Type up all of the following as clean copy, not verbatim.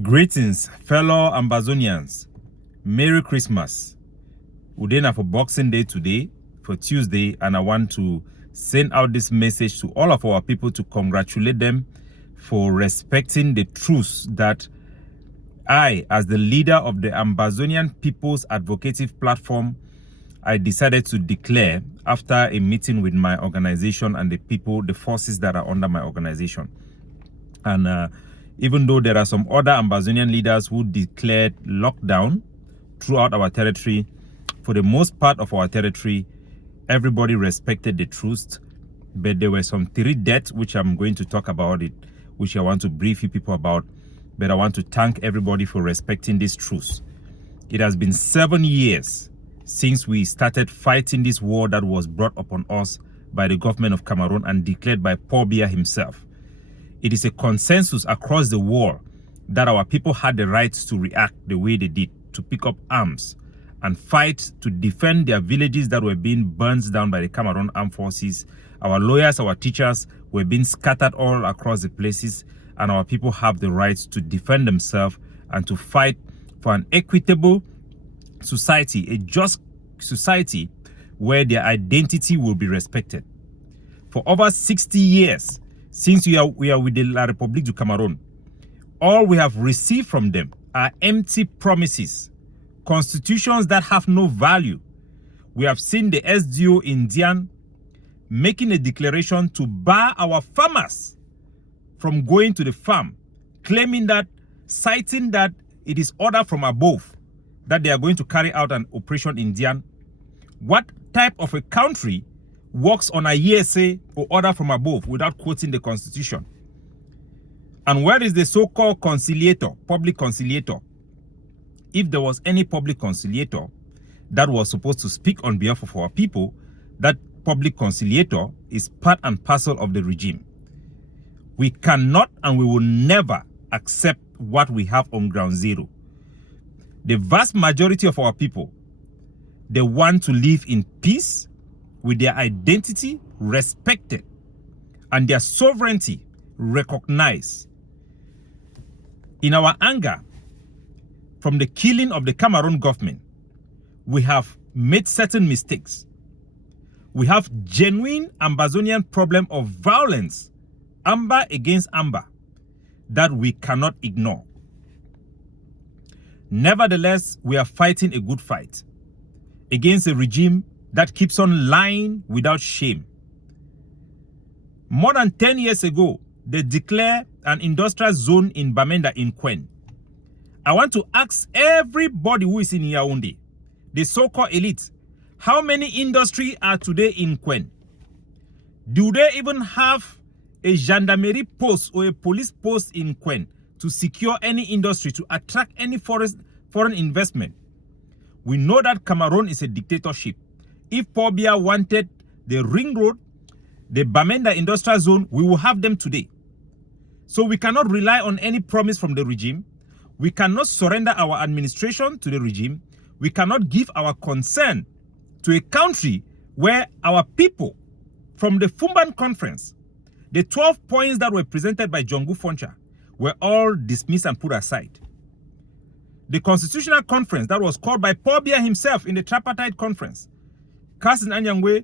Greetings, fellow Ambazonians. Merry Christmas. Udena for Boxing Day today, for Tuesday, and I want to send out this message to all of our people to congratulate them for respecting the truce that I, as the leader of the Ambazonian People's Advocacy Platform, I decided to declare after a meeting with my organization and the people, the forces that are under my organization. And even though there are some other Ambazonian leaders who declared lockdown throughout our territory, for the most part of our territory, everybody respected the truce. But there were some 3 deaths, which I'm going to talk about it, which I want to brief you people about. But I want to thank everybody for respecting this truce. It has been 7 years since we started fighting this war that was brought upon us by the government of Cameroon and declared by Paul Biya himself. It is a consensus across the world that our people had the right to react the way they did, to pick up arms and fight to defend their villages that were being burned down by the Cameroon armed forces. Our lawyers, our teachers were being scattered all across the places, and our people have the right to defend themselves and to fight for an equitable society, a just society where their identity will be respected. For over 60 years, since we are with the La République du Cameroon, all we have received from them are empty promises, constitutions that have no value. We have seen the SDO Indian making a declaration to bar our farmers from going to the farm, claiming that, citing that it is order from above that they are going to carry out an operation Indian. What type of a country works on a ESA or order from above without quoting the constitution? And where is the so-called conciliator, public conciliator? If there was any public conciliator that was supposed to speak on behalf of our people, that public conciliator is part and parcel of the regime. We cannot and we will never accept what we have on ground zero. The vast majority of our people, they want to live in peace with their identity respected and their sovereignty recognized. In our anger from the killing of the Cameroon government, we have made certain mistakes. We have genuine Ambazonian problem of violence, Amba against Amba, that we cannot ignore. Nevertheless, we are fighting a good fight against a regime that keeps on lying without shame. More than 10 years ago, they declared an industrial zone in Bamenda in Kwen. I want to ask everybody who is in Yaoundé, the so-called elite, how many industries are today in Kwen? Do they even have a gendarmerie post or a police post in Kwen to secure any industry, to attract any foreign investment? We know that Cameroon is a dictatorship. If Paul Biya wanted the ring road, the Bamenda industrial zone, we will have them today. So we cannot rely on any promise from the regime. We cannot surrender our administration to the regime. We cannot give our concern to a country where our people from the Fumban conference, the 12 points that were presented by Jongu Foncha, were all dismissed and put aside. The constitutional conference that was called by Paul Biya himself in the tripartite conference, Cousin Anyangwe,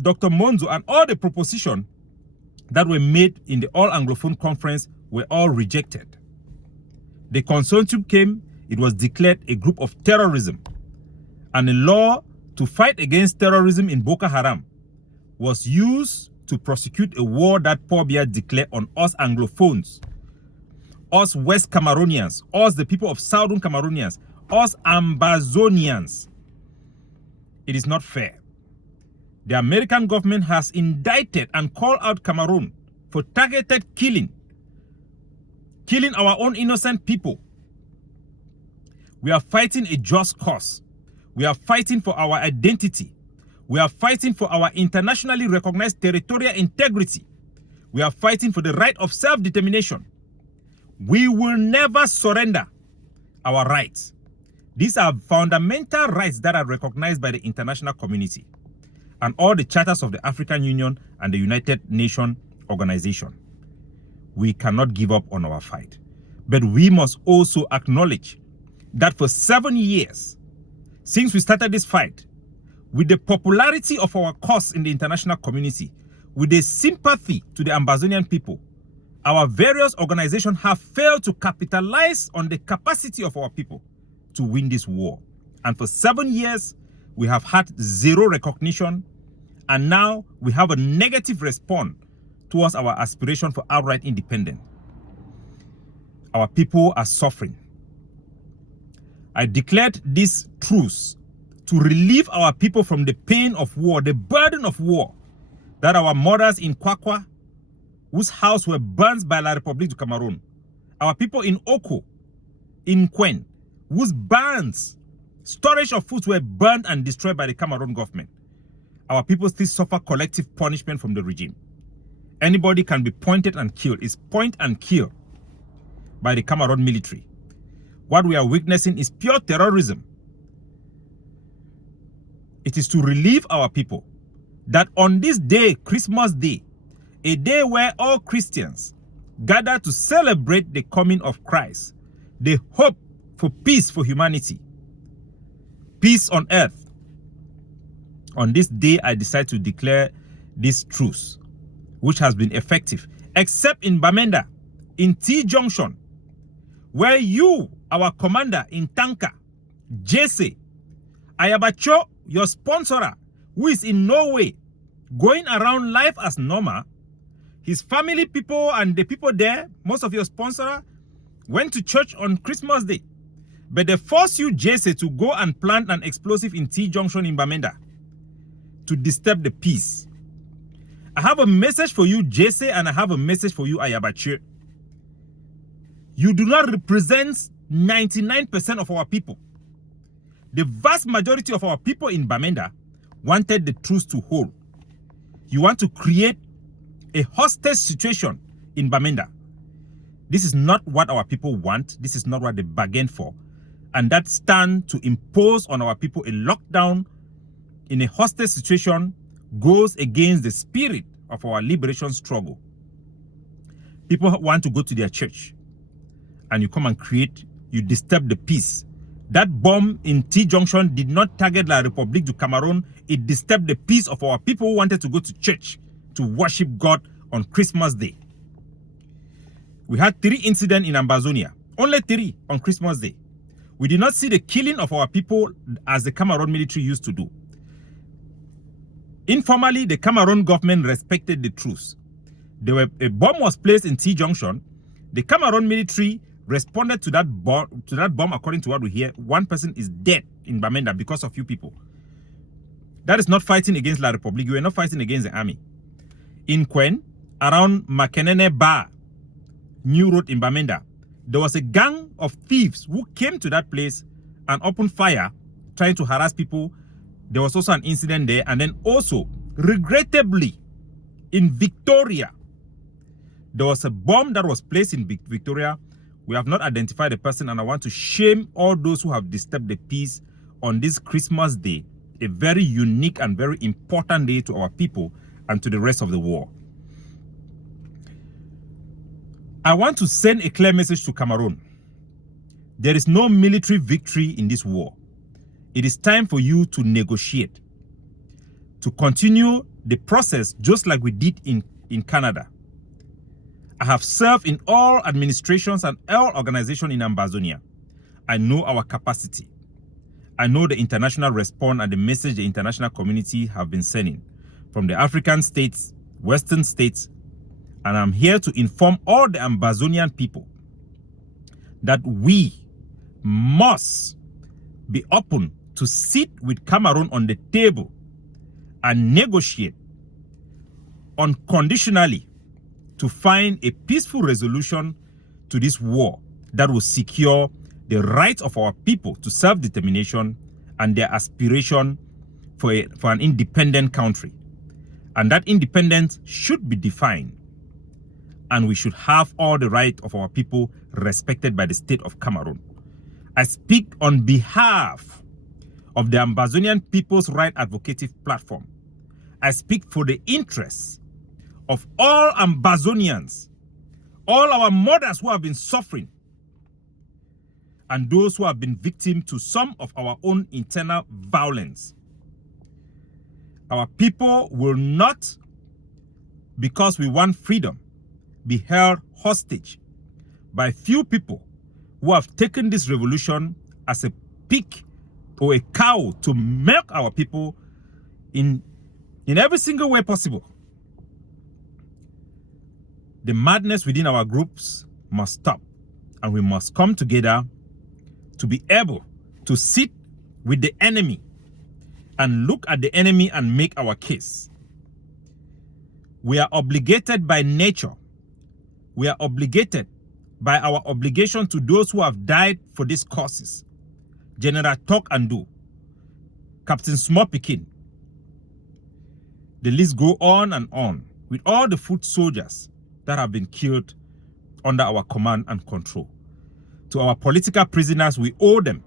Dr. Monzo, and all the propositions that were made in the All Anglophone Conference were all rejected. The consortium came, it was declared a group of terrorism, and a law to fight against terrorism in Boko Haram was used to prosecute a war that Paul Biya declared on us Anglophones, us West Cameroonians, us the people of Southern Cameroonians, us Ambazonians. It is not fair. The American government has indicted and called out Cameroon for targeted killing our own innocent people. We are fighting a just cause. We are fighting for our identity. We are fighting for our internationally recognized territorial integrity. We are fighting for the right of self-determination. We will never surrender our rights. These are fundamental rights that are recognized by the international community and all the charters of the African Union and the United Nations organization. We cannot give up on our fight. But we must also acknowledge that for 7 years, since we started this fight, with the popularity of our cause in the international community, with the sympathy to the Ambazonian people, our various organizations have failed to capitalize on the capacity of our people to win this war. And for 7 years, we have had zero recognition, and now we have a negative response towards our aspiration for outright independence. Our people are suffering. I declared this truce to relieve our people from the pain of war, the burden of war, that our mothers in Kwakwa, whose houses were burned by La République du Cameroon, our people in Oko, in Kwen, whose barns, storage of food were burned and destroyed by the Cameroon government. Our people still suffer collective punishment from the regime. Anybody can be pointed and killed. It's point and kill by the Cameroon military. What we are witnessing is pure terrorism. It is to relieve our people that on this day, Christmas Day, a day where all Christians gather to celebrate the coming of Christ, they hope for peace for humanity, peace on earth. On this day, I decide to declare this truce, which has been effective, except in Bamenda, in T Junction, where you, our commander in Tanka, Jesse, Ayabacho, your sponsorer, who is in no way going around life as normal, his family people and the people there, most of your sponsors, went to church on Christmas Day. But they forced you, Jesse, to go and plant an explosive in T Junction in Bamenda to disturb the peace. I have a message for you, Jesse, and I have a message for you, Ayabache. You do not represent 99% of our people. The vast majority of our people in Bamenda wanted the truce to hold. You want to create a hostage situation in Bamenda. This is not what our people want. This is not what they bargained for. And that stand to impose on our people a lockdown in a hostage situation goes against the spirit of our liberation struggle. People want to go to their church, and you come and you disturb the peace. That bomb in T Junction did not target La République du Cameroon. It disturbed the peace of our people who wanted to go to church to worship God on Christmas Day. We had 3 incidents in Ambazonia, only 3 on Christmas Day. We did not see the killing of our people as the Cameroon military used to do. Informally, the Cameroon government respected the truce. A bomb was placed in T Junction. The Cameroon military responded to that bomb according to what we hear. 1 person is dead in Bamenda because of you people. That is not fighting against La République. You are not fighting against the army. In Kwen, around Makenene Bar, New Road in Bamenda, there was a gang of thieves who came to that place and opened fire, trying to harass people. There was also an incident there. And then also, regrettably, in Victoria, there was a bomb that was placed in Victoria. We have not identified the person, and I want to shame all those who have disturbed the peace on this Christmas Day, a very unique and very important day to our people and to the rest of the world. I want to send a clear message to Cameroon. There is no military victory in this war. It is time for you to negotiate, to continue the process just like we did in Canada. I have served in all administrations and all organizations in Ambazonia. I know our capacity. I know the international response and the message the international community have been sending from the African states, Western states, and I'm here to inform all the Ambazonian people that we must be open to sit with Cameroon on the table and negotiate unconditionally to find a peaceful resolution to this war that will secure the right of our people to self-determination and their aspiration for an independent country. And that independence should be defined. And we should have all the rights of our people respected by the state of Cameroon. I speak on behalf of the Ambazonian People's Right Advocacy Platform. I speak for the interests of all Ambazonians, all our mothers who have been suffering and those who have been victim to some of our own internal violence. Our people will not, because we want freedom, be held hostage by few people who have taken this revolution as a pig or a cow to milk our people in every single way possible. The madness within our groups must stop, and we must come together to be able to sit with the enemy and look at the enemy and make our case. We are obligated by nature. We are obligated by our obligation to those who have died for these causes. General Talk and Do, Captain Small Pikin. The list go on and on with all the foot soldiers that have been killed under our command and control. To our political prisoners, we owe them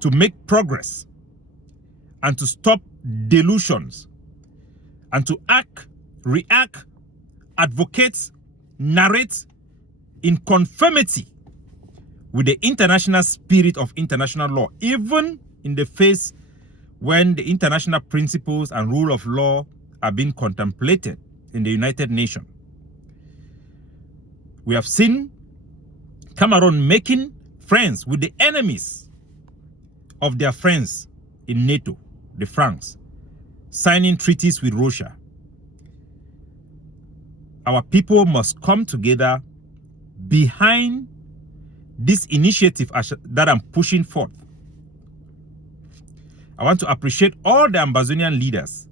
to make progress and to stop delusions and to act, react, advocate, narrate in conformity with the international spirit of international law, even in the face when the international principles and rule of law are being contemplated in the United Nations. We have seen Cameroon making friends with the enemies of their friends in NATO, the Franks, signing treaties with Russia. Our people must come together behind this initiative that I'm pushing forth. I want to appreciate all the Ambazonian leaders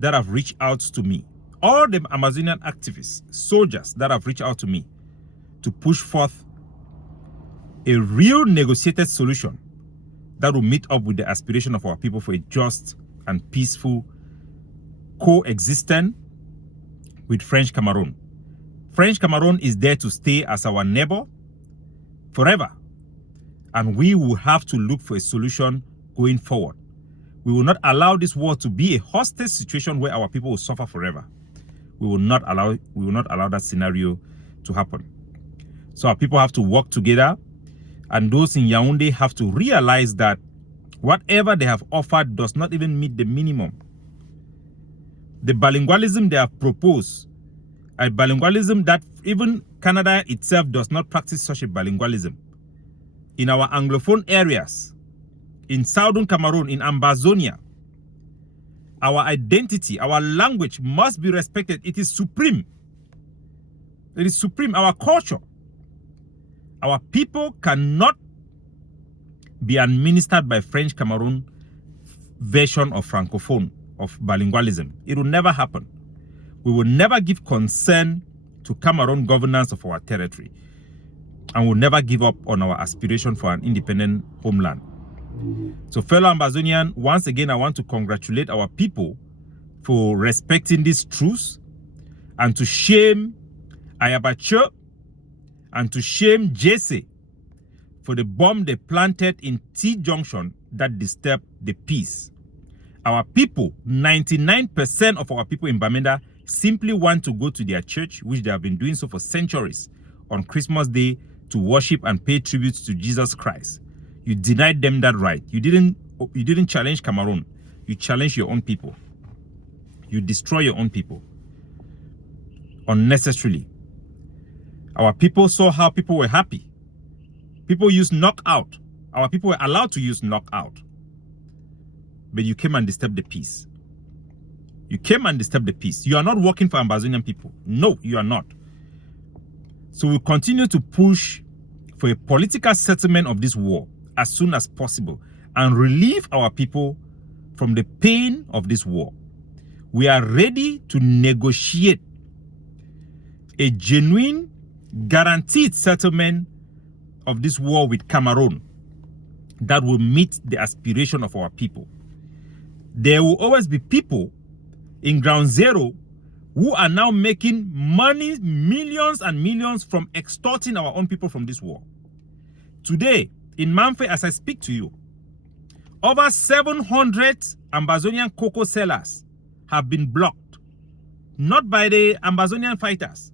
that have reached out to me, all the Amazonian activists, soldiers that have reached out to me to push forth a real negotiated solution that will meet up with the aspiration of our people for a just and peaceful coexistence with French Cameroon. French Cameroon is there to stay as our neighbor forever, and we will have to look for a solution going forward. We will not allow this war to be a hostage situation where our people will suffer forever. We will not allow that scenario to happen. So our people have to work together, and those in Yaoundé have to realize that whatever they have offered does not even meet the minimum. The bilingualism they have proposed, a bilingualism that even Canada itself does not practice such a bilingualism. In our Anglophone areas, in Southern Cameroon, in Ambazonia, our identity, our language must be respected. It is supreme. It is supreme. Our culture. Our people cannot be administered by French Cameroon version of Francophone, of bilingualism. It will never happen. We will never give consent to Cameroon governance of our territory, and will never give up on our aspiration for an independent homeland. So fellow Ambazonian, once again, I want to congratulate our people for respecting this truce, and to shame Ayabacho and to shame Jesse for the bomb they planted in T-Junction that disturbed the peace. Our people, 99% of our people in Bamenda, simply want to go to their church, which they have been doing so for centuries, on Christmas Day to worship and pay tribute to Jesus Christ. You denied them that right. You didn't challenge Cameroon. You challenged your own people. You destroy your own people unnecessarily. Our people saw how people were happy. People used knockout. Our people were allowed to use knockout. But you came and disturbed the peace. You came and disturbed the peace. You are not working for Ambazonian people. No, you are not. So we'll continue to push for a political settlement of this war as soon as possible and relieve our people from the pain of this war. We are ready to negotiate a genuine, guaranteed settlement of this war with Cameroon that will meet the aspiration of our people. There will always be people in ground zero who are now making money, millions and millions, from extorting our own people from this war. Today, in Manfe, as I speak to you, over 700 Ambazonian cocoa sellers have been blocked. Not by the Ambazonian fighters,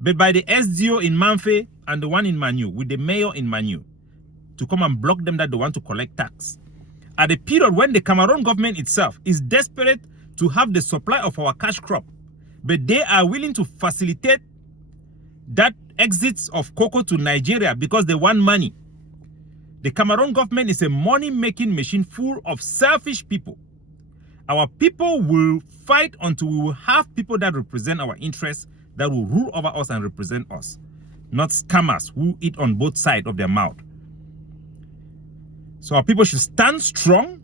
but by the SDO in Manfe and the one in Manu, with the mayor in Manu. to come and block them that they want to collect tax. At a period when the Cameroon government itself is desperate to have the supply of our cash crop, but they are willing to facilitate that exits of cocoa to Nigeria because they want money. The Cameroon government is a money-making machine full of selfish people. Our people will fight until we will have people that represent our interests, that will rule over us and represent us, not scammers who eat on both sides of their mouth. So our people should stand strong.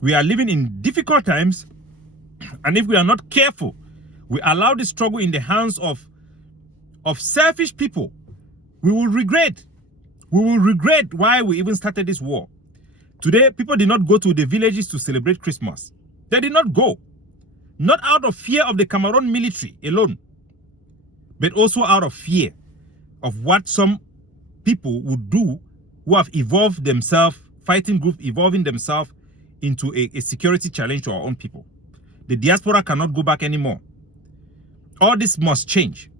We are living in difficult times, and if we are not careful, we allow this struggle in the hands of selfish people, we will regret. We will regret why we even started this war. Today, people did not go to the villages to celebrate Christmas. They did not go. Not out of fear of the Cameroon military alone, but also out of fear of what some people would do who have evolved themselves, fighting groups evolving themselves into a security challenge to our own people. The diaspora cannot go back anymore. All this must change.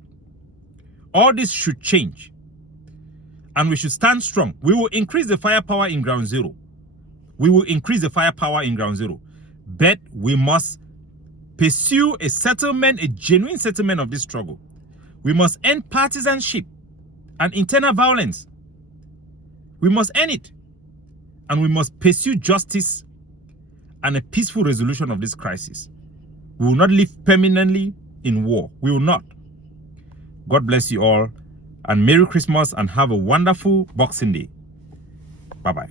All this should change. And we should stand strong. We will increase the firepower in ground zero. We will increase the firepower in ground zero. But we must pursue a settlement, a genuine settlement of this struggle. We must end partisanship and internal violence. We must end it. And we must pursue justice and a peaceful resolution of this crisis. We will not live permanently in war. We will not. God bless you all, and Merry Christmas, and have a wonderful Boxing Day. Bye-bye.